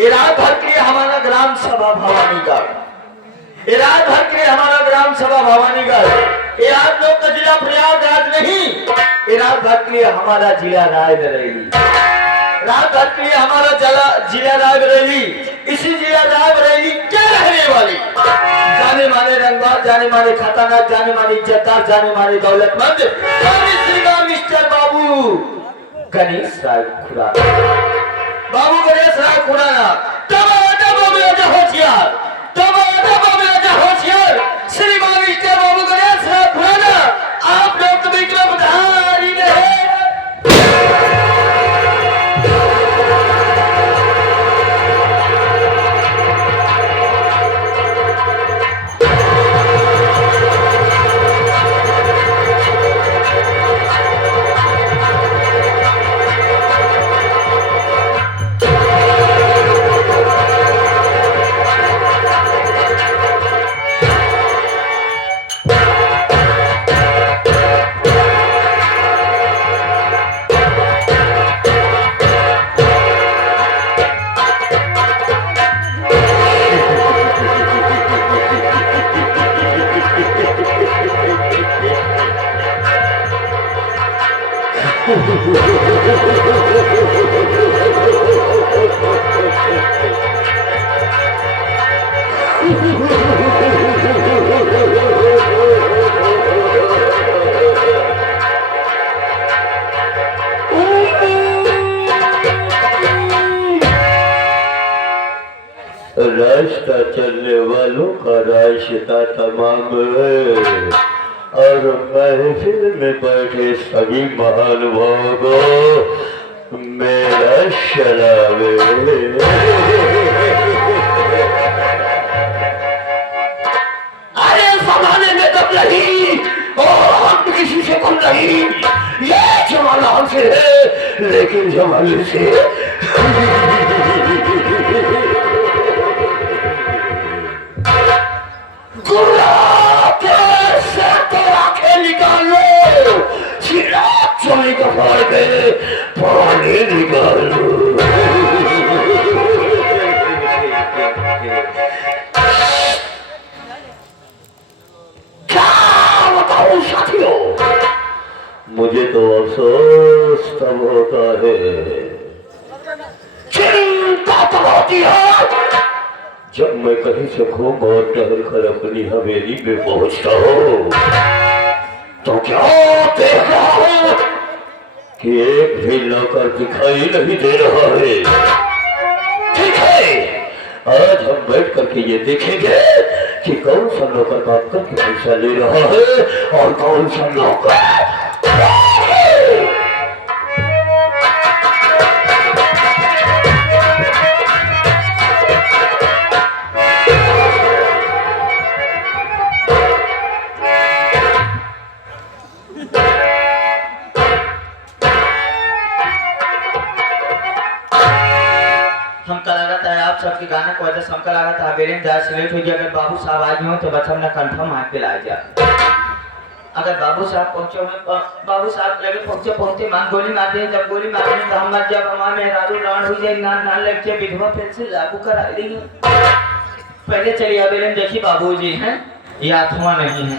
ये रात भर के लिए हमारा ग्राम सभा भवानीगढ़, ये रात भर के लिए हमारा ग्राम सभा भवानीगढ़, ये आप लोग का जिला प्रयागराज नहीं, ये रात भर के लिए हमारा जिला रायबरेली, रात भर के लिए हमारा जिला रायबरेली। इसी जिला रायबरेली क्या रहने वाली जाने माने रंगबाज, जाने माने खतरनाक, जाने माने इज्जतदार, जाने माने दौलतमंद मिस्टर बाबू गणेश राय खुराना, बाबू गणेश राय खुराना, होशियार, होशियार श्रीमान मिस्टर बाबू गणेश राय खुराना, आप लोग तो बीच में बधाई ही नहीं। रास्ता चलने वालों का रास्ता तमाम है और महफिल में बैठे सभी महानुभावों मेरा शराबे। अरे जमाने में कब नहीं और हम किसी से कम नहीं, ये जमाना हमसे है लेकिन जमाने से निकाल लो, चिराग चोरी का फाड़ के पानी निकाल लो। क्या बताऊं साथियों, मुझे तो अफसोस तब होता है, चिंता तब होती है जब मैं कहीं से घूम और टहल कर अपनी हवेली में पहुंचता हूँ तो क्या देख रहा हूँ कि एक भी नौकर दिखाई नहीं दे रहा है। ठीक है, आज हम बैठ करके ये देखेंगे कि कौन सा नौकर काम करके पैसा ले रहा है और कौन सा नौकर सबके गाने को वजह समका लगा था बेरिन जा सिलेक्ट हो गया। अगर बाबू साहब आज हो तो बच्चा ना कंफर्म हाथ पे ला जा। अगर बाबू साहब पहुंचे हो, बाबू साहब लगे पहुंचे पहुंचे मां गोली मारते हैं, जब गोली मारते हैं तो हम मत जब हमारे मेहरारू रान हो जाए ना ना लग के विधवा पेंशन लागू करा देंगे। पहले चलिए बेरिन देखिए बाबूजी हैं ये आत्मा नहीं है।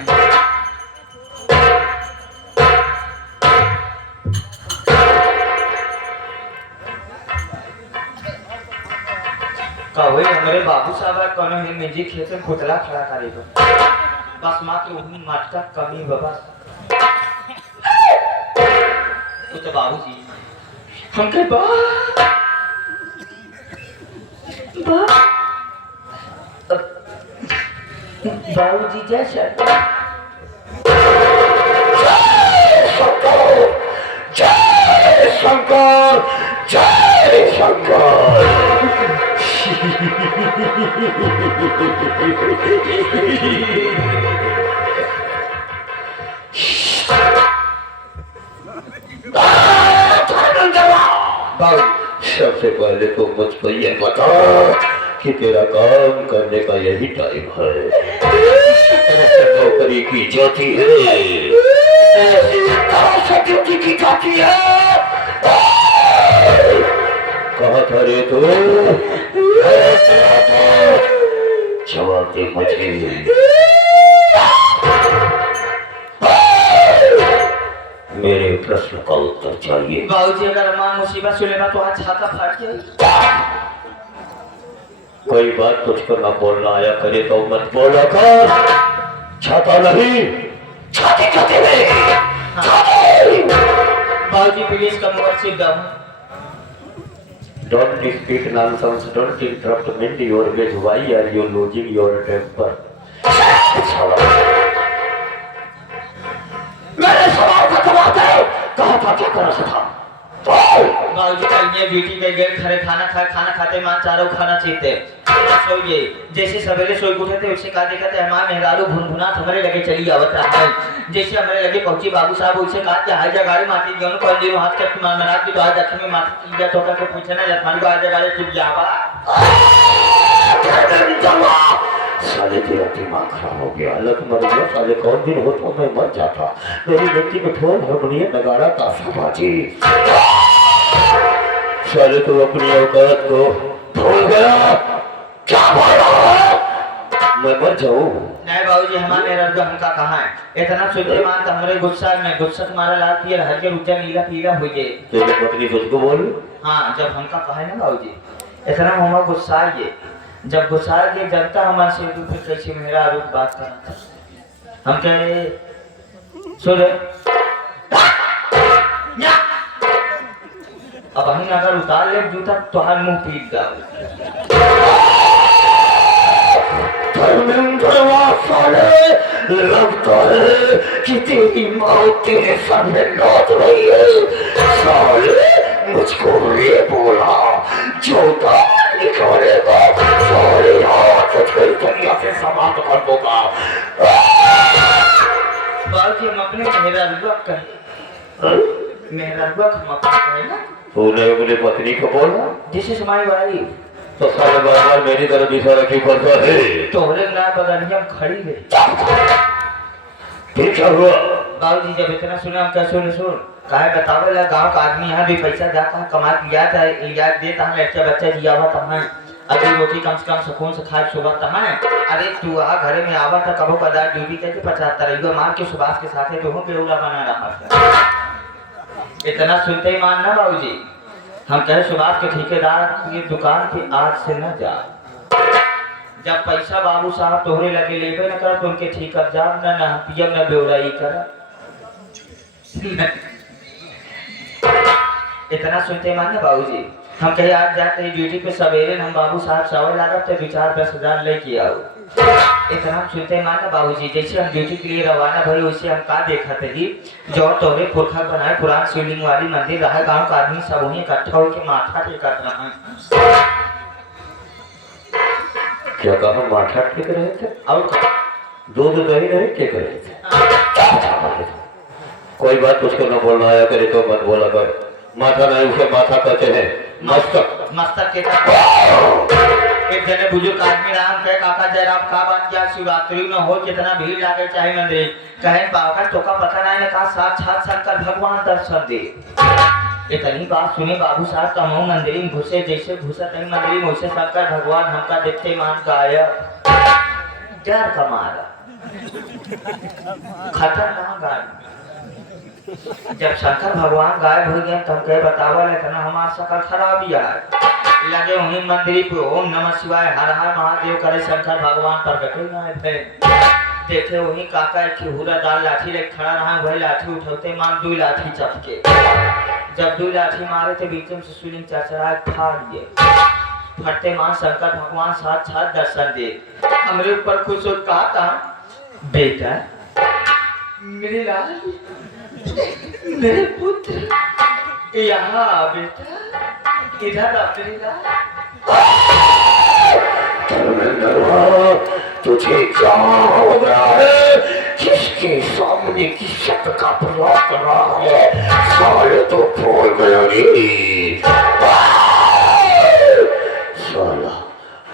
कहे हमारे बाबू साहब कौन है मेजी खेत में खुतला खड़ा करेगा बस माँ के उन्हीं मटका कमी बस तो बाबूजी हम के बाबूजी जैसा जय शंकर जय शंकर। सबसे पहले तो मुझको ये बता कि तेरा काम करने का यही टाइम है, नौकरी की जाती है, ड्यूटी की जाती है। कहा था रे तू? जवाब दे मुझे। मेरे प्रश्न का उत्तर चाहिए। बाबूजी अगर मां मुसीबत सुनेगा तो आज छाता फाड़ जाए। कोई बात तुझको ना बोलना आया करे तो मत बोला कर। छाता नहीं, छाते छाते नहीं। बाबूजी please come over sit down. Don't speak nonsense. Don't interrupt me in your way. Why are you losing your temper? मेरे सवाल का जवाब दे। कहा था क्या कर रहा था? बाबूजी कल ये बेटी के घर खड़े खाना खाते मां चारों खाना चीते सोइए। जैसे सवेरे सोई उठे थे उससे कहा देखा थे मां मेहरारू भुनभुनात हमारे लगे चली आवत रहा है। जैसे हमारे लगे पहुंची बाबू साहब उसे कहा कि हाय जगाड़ी माटी दोनों को दियो हाथ के मनात की दुआ दक्षिण में माटी की तो का पूछना जतमानी को आज जगाड़ी चुप जावा। साले तेरा दिमाग खराब हो गया। अलग मर गया साले। कौन दिन होता मैं मर जाता। मेरी लड़की में ठोर हारमोनियम नगाड़ा ताशा बाजी। साले तू अपनी औकात को भूल गया। क्या बोला? मैं मर जाऊं? नहीं बाबूजी हमारे मेहरारू हमका कहा है इतना सुनते मान तो हमारे गुस्सा तुम्हारा लाल पियर हल्के रुचा नीला पीला हो गए। तेरी पत्नी तुझको बोल? हाँ जब हमका कहा है ना बाबूजी इतना हमारा गुस्सा ये जब गुस्सा के जनता हमारे से फिर कैसे मेरा आरोप बात करना हम कहे सुन अब हम अगर उतार ले जूता तो हर मुंह पीट जाओ। लगता है कि तेरी मौत तेरे सामने लौट रही है। साले मुझको ये बोला जूता निकालेगा सारे हाथ तुझको दुनिया से समाप्त कर दूंगा। बाकी हम अपने मेहरारू कहे मेहरारू हम अपने कहे ना तूने अपनी पत्नी को बोला जिसे हमारी भाई तो सारे बार मेरी तरफ इशारा क्यों करता है? तोहरे ना बगल हम खड़ी गई। फिर क्या हुआ? बाबूजी जब इतना सुना हम कैसे सुन कहा बतावे ला गांव का आदमी यहाँ भी पैसा जाता है कमा लिया था इलाज देता है लड़का बच्चा जिया हुआ था अभी रोटी कम से कम सुकून से खाए सुबह था अरे तू आ घरे में आवा था कबो कदार ड्यूटी करके 75 मार के सुभाष के साथ दोनों बेउला बना रहा था। इतना सुनते ही मानना बाबूजी हम कहे सुभाष के ठेकेदार की दुकान पे आज से न जा। जब पैसा बाबू साहब तोहरे लगे लेबे न कर तो उनके ठीक कर जा न पीएम न बेउराई कर। इतना सुनते मानना बाबूजी हम कहे आज जाते ड्यूटी पे सवेरे हम बाबू साहब सवाल लागत तो 2-4-10,000 लेके आओ। इतना सुनते मानना बाबूजी जैसे हम ड्यूटी के लिए रवाना भई वैसे हम का देखा थे जी जो तोहरे पुरखा बनाए पुरान शिवलिंग वाली मंदिर रहा गांव का आदमी सब वहीं इकट्ठा होकर माथा टेकत रहा। क्या कहा माथा टेक रहे थे? और दूध दही रहे टेक रहे थे। कोई बात उसको न बोलना आया करे तो मत बोला कर। माथा नहीं उसे माथा कहते हैं मस्तक। मस्तक के एक जने बुजुर्ग आदमी राम कहे काका जयराम का बात किया शिवरात्रि न हो कितना भीड़ लागे चाहे मंदिर कहे पाकर तो का पता नहीं कहा साक्षात शंकर भगवान दर्शन दे। इतनी बात सुने बाबू साहब तमो मंदिर में घुसे जैसे घुसा तही मंदिर में वैसे शंकर भगवान हमका देखते मान गाया डर का मारा खतरनाक गाय। जब शंकर भगवान गायब हो गए तब कहे बतावा इतना हमारा शकल खराब ही है लगे वहीं मंदिर पे ओम नमः शिवाय हर हर महादेव करे शंकर भगवान प्रकटे गए थे। देखे वहीं काका एक हुरा दाल लाठी लेके खड़ा रहा वही लाठी उठाते मान 2 लाठी चपके जब 2 लाठी मारे थे बीच में शिवलिंग चरचराए फाड़ दिए फटते मान शंकर भगवान साक्षात दर्शन दे हमरे ऊपर खुश हो कहा था बेटा मेरे लाल मेरे पुत्र यहाँ बेटा इधर अपने तुझे क्या हो गया है? किसके सामने की शब्द का प्रयोग कर रहा है? साले तो भूल गया रे। साला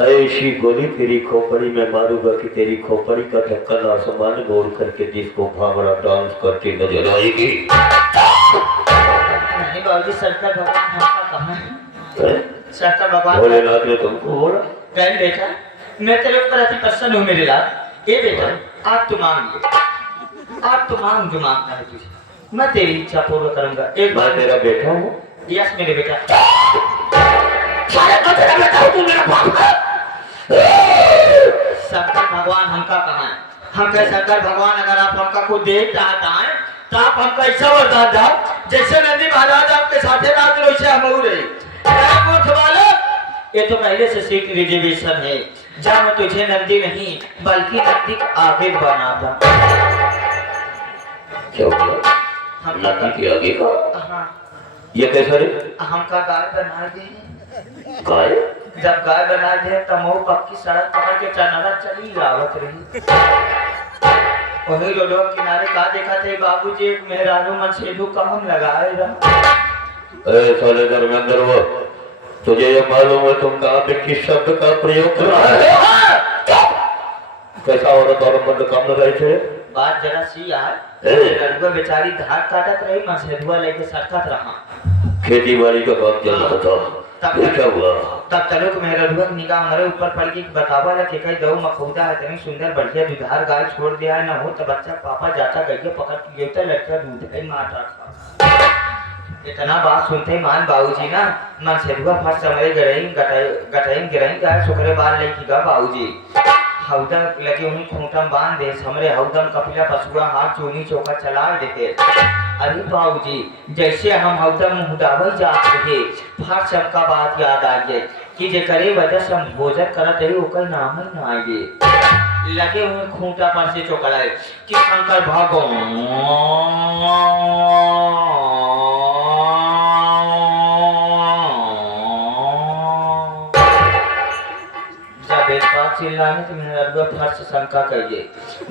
ऐसी गोली तेरी खोपड़ी में मारूंगा कि तेरी खोपड़ी का ढक्कन आसमान मोड़ करके जिसको भांगड़ा डांस करती नजर आएगी। नहीं बाबूजी शंकर भगवान हमका कहाँ है? शंकर भगवान भोलेनाथ ने तुमको बोला कह बेटा मैं तेरे ऊपर अति प्रसन्न हूँ मेरे लाल। ए बेटा आज तू मांग ले, आज तू मांग जो मांगना है तुझे, मैं तेरी इच्छा पूर्ण करूंगा। एक मैं बार तेरा बेटा हूँ। यस मेरे बेटा। सारे का तेरा बेटा हूँ, तू मेरा बाप है। शंकर भगवान हमका कहा है, हम कहे शंकर भगवान अगर आप हमका को देख चाहता है तो आप हमका ऐसा वरदान दो जैसे नंदी महाराज आपके साथे रात वैसे हम रहे। ये तो पहले से सीट रिजर्वेशन है, जहाँ मैं तुझे नंदी नहीं बल्कि नंदी को आगे बनाता। क्यों किया? हम नंदी के आगे का? हाँ ये कैसा रे? हमका गाय बना दे। गाय? जब गाय बना दे तब वो पक्की सड़क पकड़ के चनारा चली आवत रही। वही रोड किनारे का देखा थे बाबूजी एक मेहरारू मन सेधु काम लगाए रहा। साले धर्मेंद्र वो तुझे ये मालूम है तुम कहाँ पे किस शब्द का प्रयोग कर रहा है? कैसा औरत और मर्द काम लगाए थे? बात जरा सी यार लड़का बेचारी धार काटत रही मैं सेधुआ लेके सटकत रहा। खेती बाड़ी का काम चल रहा था, तब क्या हुआ? तब तलो के मेरा रुआ निगाह हमारे ऊपर पड़ गई। बतावा ला के कई दो मखौदा है इतनी सुंदर बढ़िया दुधार गाय छोड़ दिया है ना हो तो बच्चा पापा जाता गई पकड़ के लेता लड़का दूध है माता का। इतना बात सुनते मान बाबूजी ना मन सेधुआ फट समरे गटाई गिराई गाय सुखरे बाल लेके गा बाबूजी हौदा लगे उन्हीं खूंटम बांध दे हमरे हौदम कपिला पशुआ हाथ चोनी चौका चला देते। अरे बाबूजी जैसे हम हौदम मुहदावल जात रहे फट सबका बात याद आ गई कि जे करे वजह से हम भोजन करत रही ओकर नाम ही ना आगे लगे हुए खूंटा पर से चौकड़ाए कि शंकर भगवान चिल्लाने तो मेरा रुआ फर्श शंका कहिए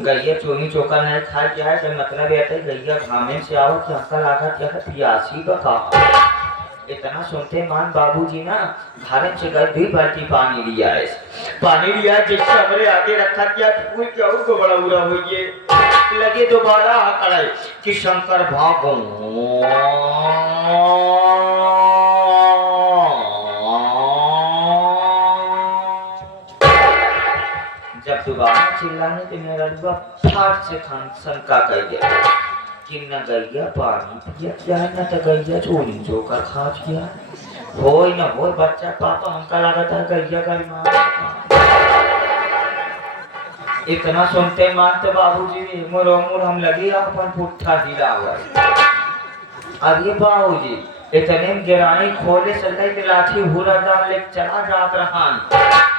गैया चोनी चौका नहीं खा क्या है मतलब ये है गैया घामे से आओ कि अक्ल आगा क्या है पियासी का कहा। इतना सुनते मान बाबूजी ना घर से गए 2 बाल्टी पानी लिया है। पानी लिया जिससे हमारे आगे रखा क्या फूल क्या उसको बड़ा बुरा हो गए लगे दोबारा आकड़ाए कि शंकर भागो जब दोबारा चिल्लाने तो मेरा रुआ फाट से खान शंका कर गया कि न गैया पानी पिया क्या न तो गैया चोरी चोकर खा किया हो न हो बच्चा पापा हमका लगा था गैया का मां। इतना सुनते मानते बाबूजी मुरो मुर हम लगी अपन पुट्ठा हिला हुआ। अब ये बाबूजी इतने गिराई खोले सल्लाई के लाठी हुरा डाल ले चला जात रहा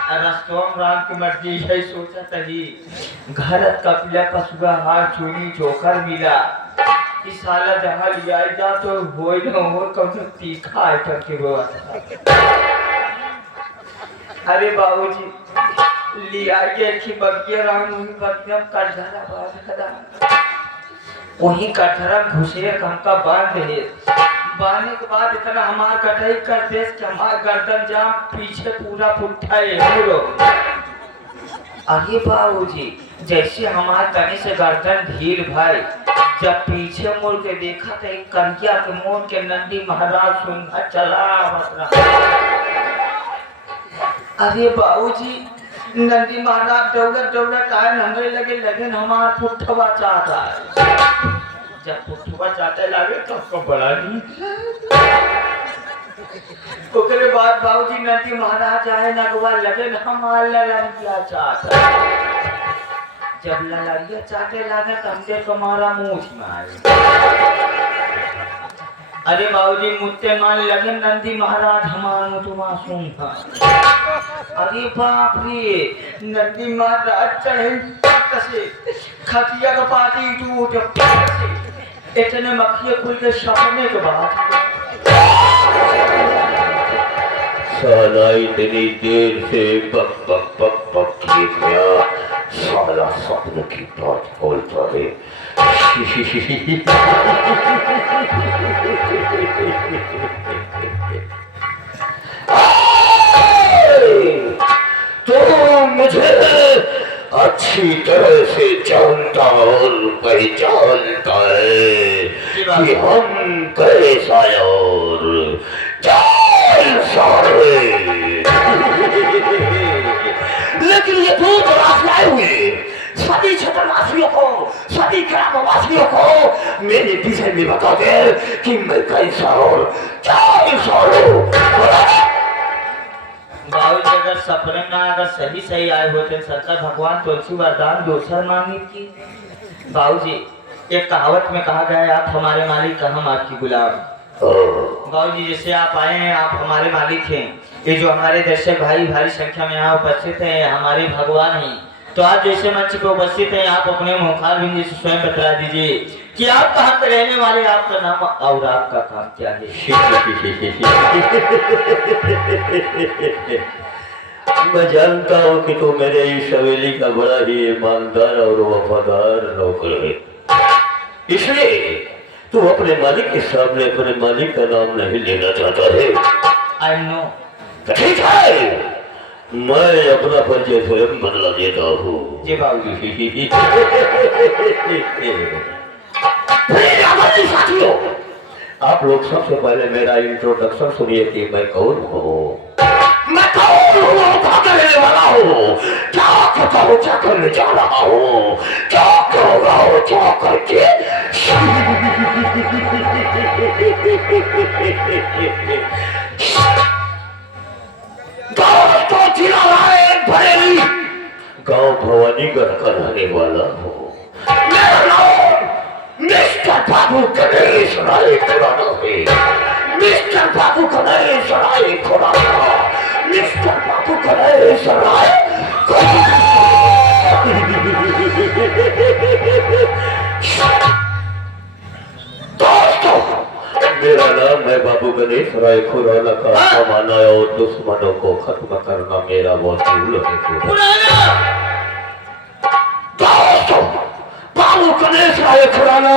रस्तों राम की मर्जी है सोचा तही घर कपिला पशुआ हार चोरी चोकर मिला कि साला जहाँ लिया जा तो हो न हो कौन तीखा आइटम के व्यवस्था। अरे बाबूजी लिया गया कि बगिया राम वही बगिया कटघरा बांध वही कटघरा घुसेर हमका बांध ले बांधने के बाद इतना हमार कटाई कर देश कि हमार गर्दन जाम पीछे पूरा पुट्ठा है। अरे बाबूजी जैसे हमार तने से गर्दन ढील भाई जब पीछे मुड़ के देखा तो एक करिया के मोड़ के नंदी महाराज सुनना चला। अरे बाबूजी नंदी महाराज दौड़त दौड़त आए हमरे लगे हमार पुट्ठवा चाहता है। जब पुट्ठवा चाहते लगे तो उसको बड़ा नहीं ओकरे बाद बाबूजी नंदी महाराज आए नगवा लगे हमार ललरिया चाहता। जब ललरिया चाहते लगे तो हमने तुम्हारा मुंह मारे। अरे बाबूजी मुझसे मान लगे नंदी महाराज हमारा तुम्हारा सुनता। अरे बाप रे नंदी महाराज चढ़े से खटिया का पाती टूट इतने मक्खिया खुल के सपने के बाद साला इतनी देर से पक पक पक पक किए गया साला सपने की बात बोलता है। तो मुझे अच्छी तरह से जानता और पहचानता है कि हम कैसा और चाल सारे भी बता दे कि मैं कैसा और क्या हूँ। बाबूजी अगर सपने में अगर सही सही आए होते शंकर भगवान तुलसी वरदान दोसर मांगी थी। बाबूजी एक कहावत में कहा गया है, आप हमारे मालिक का हम आपकी गुलाम। बाबूजी जैसे आप आए हैं आप हमारे मालिक हैं, ये जो हमारे दर्शक भाई भारी संख्या में यहाँ उपस्थित हैं हमारे भगवान हैं। तो आज जैसे मंच पे उपस्थित हैं आप अपने मुखार बिंदु से स्वयं बतला दीजिए कि आप कहाँ पे रहने वाले, आपका नाम और आपका काम क्या है। मैं जानता हूँ कि तू मेरे इस हवेली का बड़ा ही ईमानदार और वफादार नौकर है, इसलिए तू अपने मालिक के सामने अपने मालिक का नाम नहीं लेना चाहता है। I know. ठीक है, मैं अपना परिचय स्वयं बदला देता हूँ। जी बाबूजी। साथियों, आप लोग सबसे पहले मेरा इंट्रोडक्शन सुनिए कि मैं कौन हूँ। मैं कौन हूँ, कहाँ का रहने वाला हूँ, क्या करता हूँ, क्या करने जा रहा हूँ, क्या करूँगा और क्या करके। दोस्तों जिला बरेली गांव भवानीगढ़ का रहने वाला हूँ। मेरा नाम मिस्टर बाबू गणेश राय खुराना है। मिस्टर बाबू गणेश राय खुराना, मिस्टर बाबू गणेश राय। दोस्तों मेरा नाम है बाबू गणेश राय खुराना का कमाना और दुश्मनों को खत्म करना मेरा वसूल है। दोस्तों बाबू गणेश राय खुराना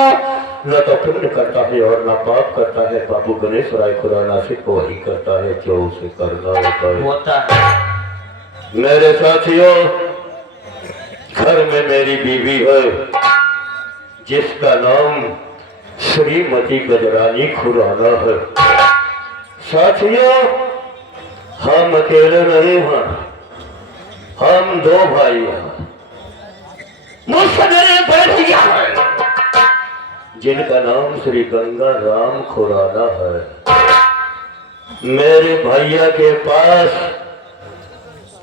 न तो पुण्य करता है और न पाप करता है। बाबू गणेश राय खुराना सिर्फ वही करता है जो उसे करना होता है। मेरे साथियों, घर में मेरी बीवी है जिसका नाम श्रीमती गजरानी खुराना है। साथियों, हम अकेले नहीं हैं, हम दो भाई हैं। मुझसे मेरे भैया है जिनका नाम श्री गंगा राम खुराना है। मेरे भैया के पास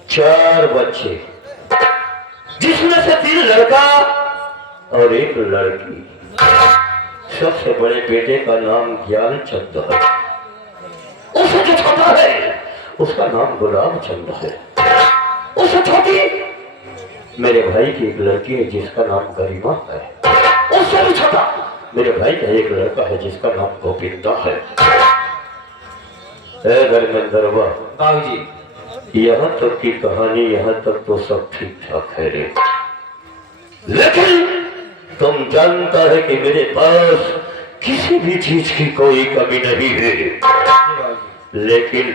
4 बच्चे, जिसमें से 3 लड़का और 1 लड़की। सबसे बड़े बेटे का नाम ज्ञानचंद है, उससे जो छोटा है उसका नाम गुलाब चंद है। उससे छोटी मेरे भाई की एक लड़की है जिसका नाम गरिमा है। उससे भी छोटा मेरे भाई का एक लड़का है जिसका नाम गोविंदा है। धर्मेंद्रवा बाबूजी, यहाँ तक की कहानी, यहाँ तक तो सब ठीक ठाक है रे, लेकिन तुम जानता है कि मेरे पास किसी भी चीज की कोई कमी नहीं है। लेकिन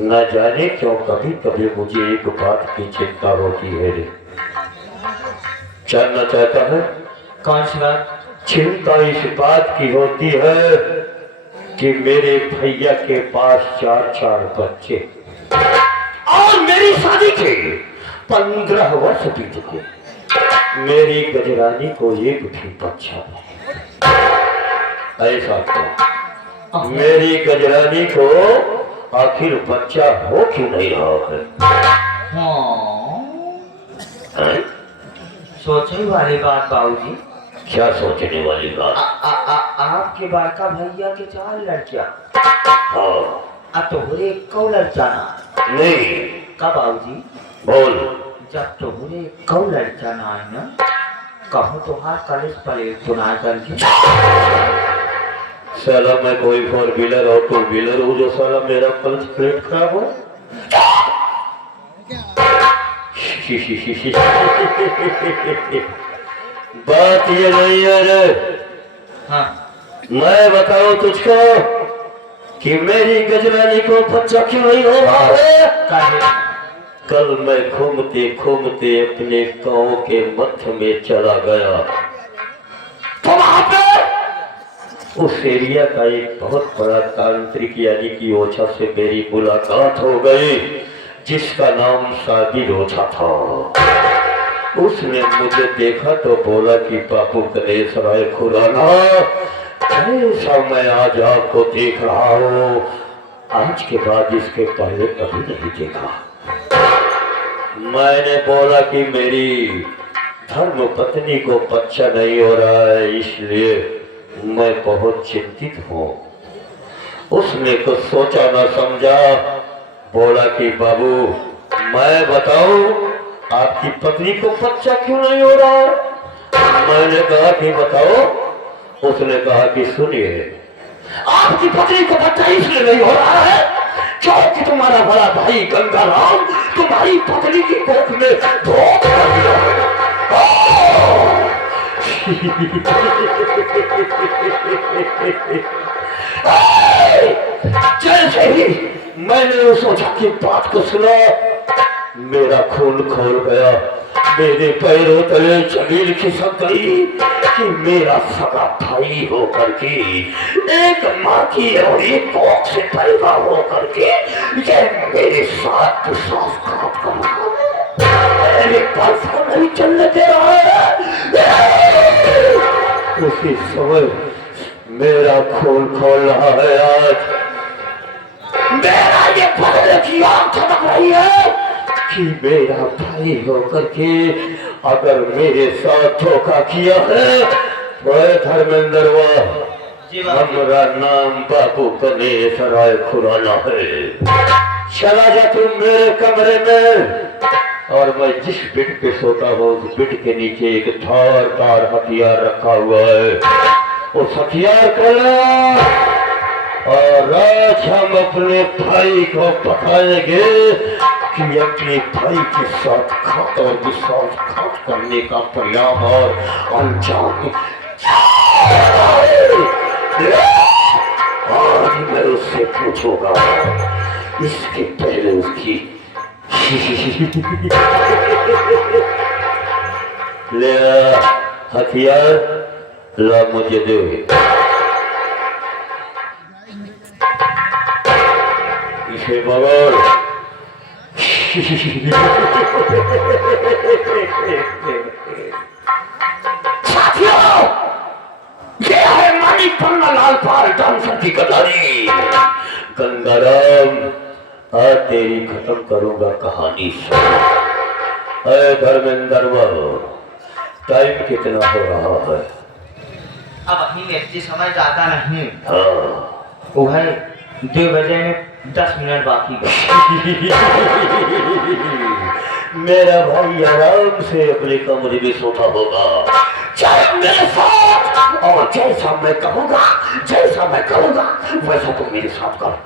न जाने क्यों कभी कभी मुझे एक बात की चिंता होती है रे। जानना चाहता है कौन सी बात? चिंता इस बात की होती है कि मेरे भैया के पास 4 बच्चे और मेरी शादी के 15 वर्ष बीत गए। मेरी गजरानी को एक भी बच्चा नहीं। ऐसा तो मेरी गजरानी को आखिर बच्चा हो क्यों नहीं रहा है? सोचने वाली बात बाबूजी। क्या सोचने वाली बात? आपके बाका भैया के 4 लड़कियां। हाँ। तो बोले कौ लड़का ना? नहीं। कब बाबूजी? बोल। जब तो बोले कौ लड़का ना है ना, कहो तो हाथ कॉलेज पर तो ना करके। साला मैं कोई 4 व्हीलर और 2 व्हीलर हूँ जो साला मेरा कॉलेज प्लेट खराब हो। बात ये नहीं है रे। हाँ। मैं बताऊं तुझको कि मेरी गजरानी को बच्चा क्यों नहीं हो रहा है? कल मैं घूमते घूमते अपने गांव के मध्य में चला गया तो वहां पे उस एरिया का एक बहुत बड़ा तांत्रिक यानी कि ओझा से मेरी मुलाकात हो गई, जिसका नाम साबिर ओझा था। उसने मुझे देखा तो बोला कि बाबू गणेश राय खुराना, ऐसा मैं आज आपको देख रहा हूँ, आज के बाद इसके पहले कभी नहीं देखा। मैंने बोला कि मेरी धर्म पत्नी को बच्चा नहीं हो रहा है, इसलिए मैं बहुत चिंतित हूँ। उसने कुछ सोचा न समझा, बोला कि बाबू मैं बताऊं आपकी पत्नी को बच्चा क्यों नहीं हो रहा है? मैंने कहा कि बताओ। उसने कहा कि सुनिए, आपकी पत्नी को बच्चा इसलिए नहीं हो रहा है क्योंकि तुम्हारा बड़ा भाई गंगाराम तुम्हारी पत्नी की कोख में धोख कर दिया है। जैसे ही मैंने सोचा कि बात को सुना, मेरा खून खोल गया, मेरे पैरों तले जमीन खिसक गई कि मेरा सगा भाई होकर के, एक माँ की और एक कोख से पैदा होकर के ये मेरे साथ विश्वासघात कर रहा है, मेरे पास नहीं चलने दे रहा है। उसी समय मेरा खून खोल रहा है। आज मेरा ये पकड़ की आंख झपक रही है कि मेरा भाई होकर के अगर मेरे साथ धोखा किया है तो धर्मेंद्र हमारा नाम बाबू गणेश राय खुराना है। चला जा तुम मेरे कमरे में, और मैं जिस बेड पे सोता हूँ उस बेड के नीचे एक धारदार हथियार रखा हुआ है, उस हथियार को ला और आज हम अपने भाई को बताएंगे कि अपने भाई के साथ घात और विश्वासघात करने का परिणाम और अंजाम आज मैं उससे पूछूंगा, इसके पहले उसकी ले हथियार ला मुझे दे। इसे बगल साथियों, ये है मानिक पन्ना लाल पाल डांसर की कहानी। गंगाराम आज तेरी खत्म करूंगा कहानी। अरे धर्मेंद्र टाइम कितना हो रहा है? अब अभी व्यक्ति समय जाता नहीं। हाँ वो है 2 बजे में 10 मिनट बाकी। मेरा भाई आराम से अपने कमरे में सोता होगा, चाहे मेरे साथ, और जैसा मैं कहूँगा वैसा तुम मेरे साथ करो।